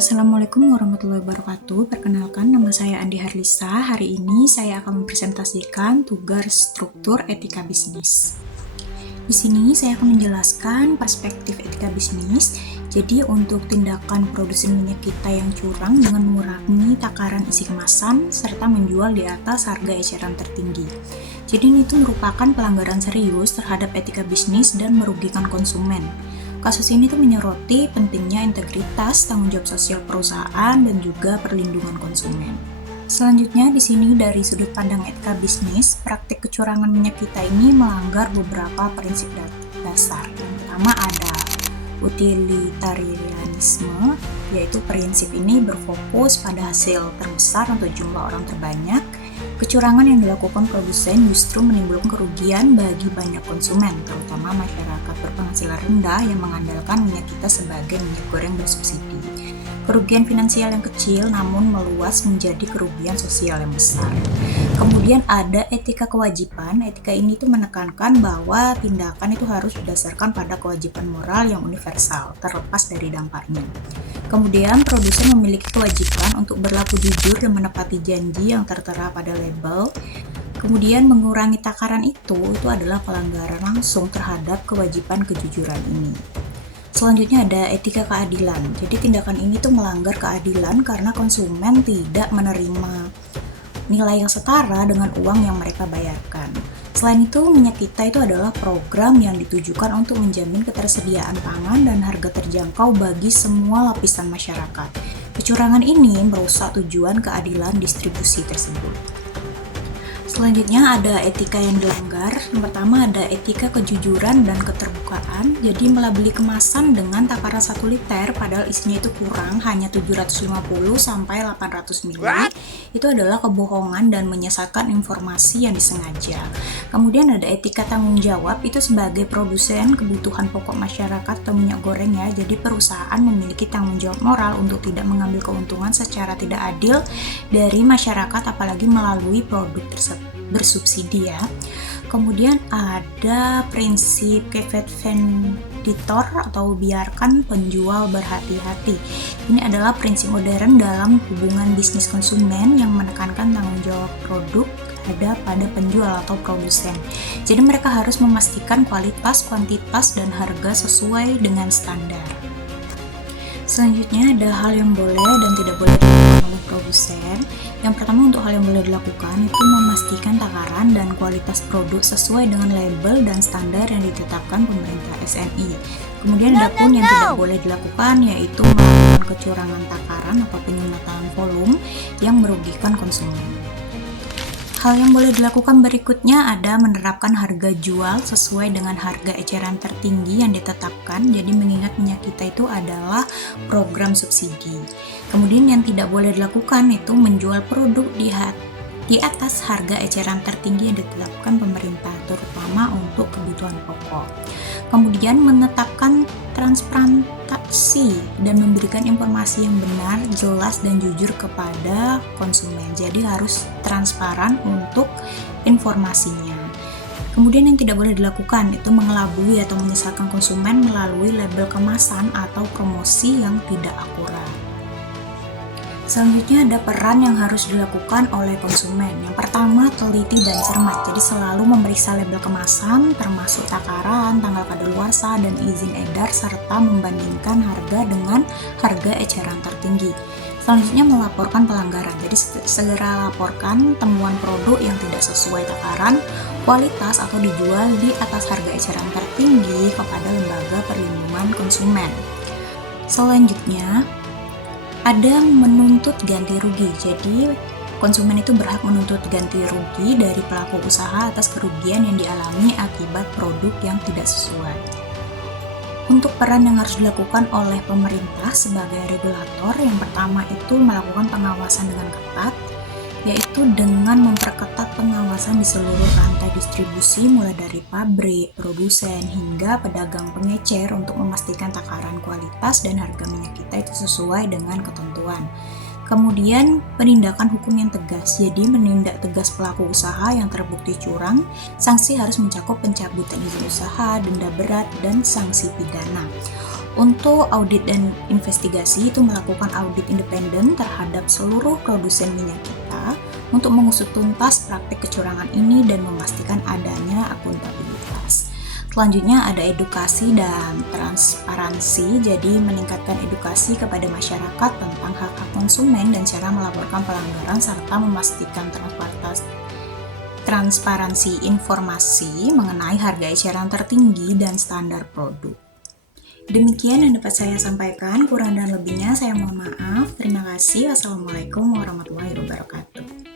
Assalamualaikum warahmatullahi wabarakatuh. Perkenalkan, nama saya Andi Harlisa. Hari ini saya akan mempresentasikan tugas struktur etika bisnis. Di sini saya akan menjelaskan perspektif etika bisnis. Jadi untuk tindakan produsen minyak kita yang curang dengan mengurangi takaran isi kemasan serta menjual di atas harga eceran tertinggi. Jadi ini itu merupakan pelanggaran serius terhadap etika bisnis dan merugikan konsumen. Kasus ini tuh menyoroti pentingnya integritas, tanggung jawab sosial perusahaan, dan juga perlindungan konsumen. Selanjutnya di sini dari sudut pandang etika bisnis, praktik kecurangan minyak kita ini melanggar beberapa prinsip dasar. Yang pertama ada utilitarianisme, yaitu prinsip ini berfokus pada hasil terbesar untuk jumlah orang terbanyak. Kecurangan yang dilakukan produsen justru menimbulkan kerugian bagi banyak konsumen, terutama masyarakat berpenghasilan rendah yang mengandalkan minyak kita sebagai minyak goreng bersubsidi. Kerugian finansial yang kecil namun meluas menjadi kerugian sosial yang besar. Kemudian ada etika kewajiban. Etika ini tuh menekankan bahwa tindakan itu harus berdasarkan pada kewajiban moral yang universal, terlepas dari dampaknya. Kemudian produsen memiliki kewajiban untuk berlaku jujur dan menepati janji yang tertera pada label. Kemudian mengurangi takaran itu adalah pelanggaran langsung terhadap kewajiban kejujuran ini. Selanjutnya ada etika keadilan. Jadi tindakan ini tuh melanggar keadilan karena konsumen tidak menerima nilai yang setara dengan uang yang mereka bayarkan. Selain itu, minyak kita itu adalah program yang ditujukan untuk menjamin ketersediaan pangan dan harga terjangkau bagi semua lapisan masyarakat. Kecurangan ini merusak tujuan keadilan distribusi tersebut. Selanjutnya ada etika yang dilanggar. Yang pertama ada etika kejujuran dan keterbukaan. Jadi melabeli kemasan dengan takaran 1 liter padahal isinya itu kurang, hanya 750 sampai 800 ml. Itu adalah kebohongan dan menyesatkan informasi yang disengaja. Kemudian ada etika tanggung jawab, itu sebagai produsen kebutuhan pokok masyarakat atau minyak goreng ya. Jadi perusahaan memiliki tanggung jawab moral untuk tidak mengambil keuntungan secara tidak adil dari masyarakat apalagi melalui produk tersebut bersubsidi ya. Kemudian ada prinsip kevet venditor atau biarkan penjual berhati-hati. Ini adalah prinsip modern dalam hubungan bisnis konsumen yang menekankan tanggung jawab produk ada pada penjual atau produsen. Jadi mereka harus memastikan kualitas, kuantitas, dan harga sesuai dengan standar. Selanjutnya ada hal yang boleh dan tidak boleh dilakukan oleh produsen. Yang pertama untuk hal yang boleh dilakukan itu memastikan takaran dan kualitas produk sesuai dengan label dan standar yang ditetapkan pemerintah SNI. Kemudian ada pun yang tidak boleh dilakukan yaitu melakukan kecurangan takaran atau penyematan volume yang merugikan konsumen. Hal yang boleh dilakukan berikutnya ada menerapkan harga jual sesuai dengan harga eceran tertinggi yang ditetapkan. Jadi mengingat minyak kita itu adalah program subsidi. Kemudian yang tidak boleh dilakukan itu menjual produk di atas harga eceran tertinggi yang ditetapkan pemerintah, terutama untuk kebutuhan pokok. Kemudian menetapkan transparansi dan memberikan informasi yang benar, jelas, dan jujur kepada konsumen. Jadi harus transparan untuk informasinya. Kemudian yang tidak boleh dilakukan itu mengelabui atau menyesatkan konsumen melalui label kemasan atau promosi yang tidak akurat. Selanjutnya ada peran yang harus dilakukan oleh konsumen. Yang pertama, teliti dan cermat. Jadi selalu memeriksa label kemasan, termasuk takaran, tanggal kadaluarsa, dan izin edar, serta membandingkan harga dengan harga eceran tertinggi. Selanjutnya melaporkan pelanggaran. Jadi segera laporkan temuan produk yang tidak sesuai takaran, kualitas, atau dijual di atas harga eceran tertinggi kepada lembaga perlindungan konsumen. Selanjutnya ada menuntut ganti rugi. Jadi konsumen itu berhak menuntut ganti rugi dari pelaku usaha atas kerugian yang dialami akibat produk yang tidak sesuai. Untuk peran yang harus dilakukan oleh pemerintah sebagai regulator, yang pertama itu melakukan pengawasan dengan ketat, yaitu dengan memperketat pengawasan di seluruh rantai distribusi mulai dari pabrik, produsen, hingga pedagang pengecer untuk memastikan takaran kualitas dan harga minyak kita itu sesuai dengan ketentuan. Kemudian penindakan hukum yang tegas, jadi menindak tegas pelaku usaha yang terbukti curang. Sanksi harus mencakup pencabutan izin usaha, denda berat, dan sanksi pidana. Untuk audit dan investigasi itu melakukan audit independen terhadap seluruh produsen minyak kita untuk mengusut tuntas praktik kecurangan ini dan memastikan adanya akuntabilitas. Selanjutnya ada edukasi dan transparansi, jadi meningkatkan edukasi kepada masyarakat tentang hak-hak konsumen dan cara melaporkan pelanggaran serta memastikan transparansi informasi mengenai harga eceran tertinggi dan standar produk. Demikian yang dapat saya sampaikan, kurang dan lebihnya saya mohon maaf. Terima kasih. Wassalamualaikum warahmatullahi wabarakatuh.